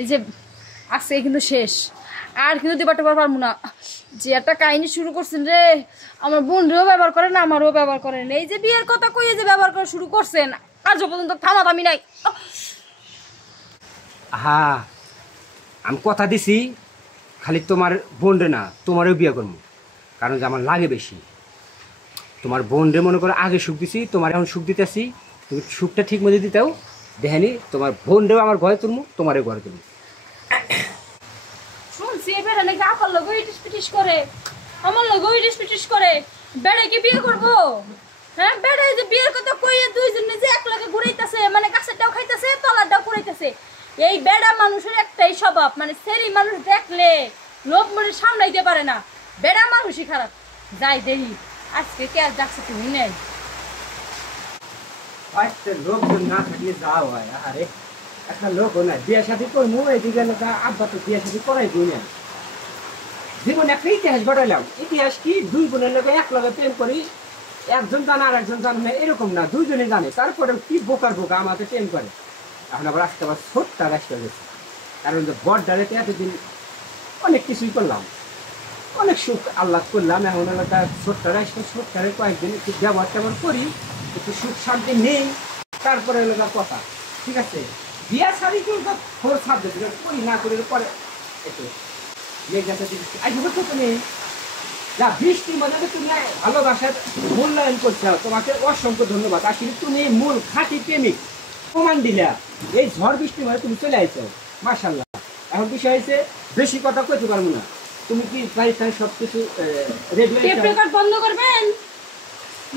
এই যে আজকে কিন্তু শেষ, আর কিন্তু দিবারটা পারবো না। যে একটা কাহিনী শুরু করছেন রে, আমার বোনরেও ব্যবহার করেন, আমারও ব্যবহার করেন। এই যে বিয়ের কথা কইয়ে যে ব্যবহার করা শুরু করছেন, আজও পর্যন্ত থামাথামি নাই। হ্যাঁ, আমি কথা দিছি খালি তোমার বোনরে না, তোমারও বিয়ে করবো। কারণ যে আমার লাগে বেশি। তোমার বোনরে মনে করো আগে সুখ দিছি, তোমার এখন সুখ দিতেছি। তুমি সুখটা ঠিক মতো দিতেও দেখেনি, তোমার বোনরেও আমার ঘরে তুলবো, তোমারও ঘরে তুলবো। শুনছি এবারে নাকি আপার লোক ইটিস পিটিস করে, আমার লোক ইটিস পিটিস করে। বেড়ে কি বিয়ে করবো? হ্যাঁ, বেড়ে যে বিয়ের কথা কইয়ে দুইজনে যে এক লগে ঘুরাইতেছে, মানে গাছেরটাও খাইতেছে তলারটাও ঘুরাইতেছে। এই বেড়া মানুষের একটাই স্বভাব, মানে সেরি মানুষ দেখলে লোভ মনে সামলাইতে পারে না। বেড়া মানুষই খারাপ। যাই দেরি আজকে কে আর যাচ্ছে তুমি নেই। একটা লোকজন না থাকলে যাও হয়। আরে একটা লোক না বিয়ে শাদী করবো, এদিকে আব্বা তো বিয়ে শাদী করাই দিই না। জীবন একটা ইতিহাস বাড়াইলাম। ইতিহাস কি, দুই বোনের লোক এক লগে প্রেম করি, একজন জানে আর একজন জানে না, এরকম না, দুইজনে জানে। তারপরে কি বোকার বোকা আমাকে প্রেম করে। এখন আবার আজকে আবার ছোট্ট রাস্তা গেছে। কারণ বট ডালেতে এতদিন অনেক কিছুই করলাম, অনেক সুখ আহ্লাদ করলাম। এখন এলাকা ছোট্ট রাস্তা, ছোট্টারে কয়েকদিন একটু ব্যবহার তেমন করি, একটু সুখ শান্তি নেই, তারপরে এলাকার কথা। ঠিক আছে, বিয়া শাড়ি কিন্তু খোর সাবজেক্ট করি না করে পরে একটু নেই। যা বৃষ্টির মধ্যে তুমি ভালোবাসার মূল্যায়ন করছো, তোমাকে অসংখ্য ধন্যবাদ। আসলে তুমি মূল খাঁটি প্রেমিক প্রমাণ দিলা। এই ঝড় বৃষ্টির মধ্যে তুমি চলে আইছো, মাশাআল্লাহ। এখন বিষয় হয়েছে বেশি কথা কইতে পারবো না। তুমি কি বাড়িতে সব কিছু রেডি? টেপ রেকর্ড বন্ধ করবেন।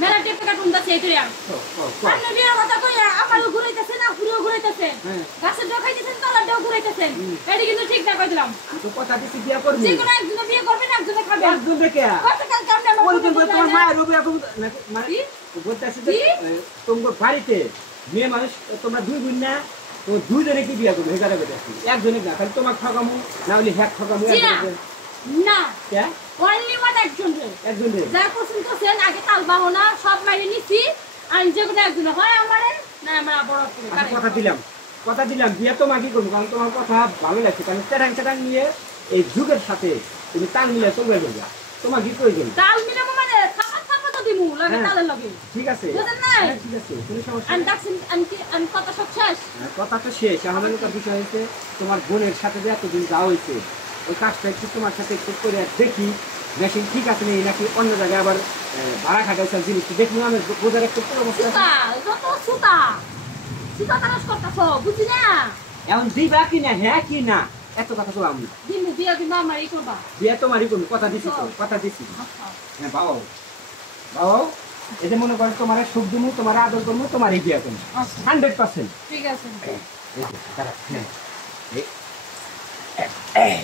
মেলা টেপ রেকর্ড বন্ধ আছে এইটুরিয়া। আপনি বিয়ের কথা কইয়া আমারও ঘুরাইতেছেন, আপুরও ঘুরাইতেছেন, গাছের ডাল খাইতেছেন, তলার ডাল ঘুরাইতেছেন। এটা কিন্তু ঠিক না কই দিলাম। তো কথা দিছি বিয়ে করবি, যে কোনো একজন বিয়ে করবেন, একজনে খাবেন। একজন দেখে গতকাল কামনে আমার বলতে তোমার মায়ের রূপে এখন মানে বলতেছি যে তোমার বাড়িতে মেয়ে মানুষ তোমরা দুই বোন না, তোমার দুইজনে কি বিয়ে করবে? হেজারে বেটাছি একজনে না, খালি তোমার ঠকামু না হলে হ্যাক ঠকামু না। অনলি ওয়ান একজন রে, একজন রে যা করছেন করছেন। আগে তাল বাহনা সব মাইরে নিছি, আর যে কোনো একজন হয় আমারে না আমার বড় কথা দিলাম বিয়ে তোমাকে করবো। কারণ তোমার কথা ভালো লাগছে, কারণ চ্যাটাং চ্যাটাং নিয়ে এই যুগের সাথে তুমি তাল মিলে চলবে বলবে। তোমার কি প্রয়োজন? তাল মিলাবো মানে খাবার খাবার তো দিমু লাগে তালের লগে। ঠিক আছে, বুঝেন না? ঠিক আছে, কোনো সমস্যা আমি ডাকছেন, আমি কথা সব শেষ। কথা তো শেষ। আমাদের একটা বিষয় হয়েছে, তোমার বোনের সাথে যে এতদিন যাওয়া হয়েছে, ওই কাজটা একটু তোমার সাথে একটু করে দেখি মেশিন ঠিক আছে নেই নাকি অন্য জায়গায় আবার ভাড়া খাটাইছে জিনিস দেখুন। আমি বোঝার একটু বুঝি না এখন দিবা কি না, হ্যাঁ কি না, এত কথা তো আমি বিয়া কিন্তু আমারই করবা। বিয়া তোমারই করবো, কথা দিছি তো, কথা দিছি। হ্যাঁ বাবাও বাবাও, এই যে মনে করো তোমার সুখ দিমু, তোমার আদর করবো, তোমারই বিয়া করবো 100%। ঠিক আছে। হ্যাঁ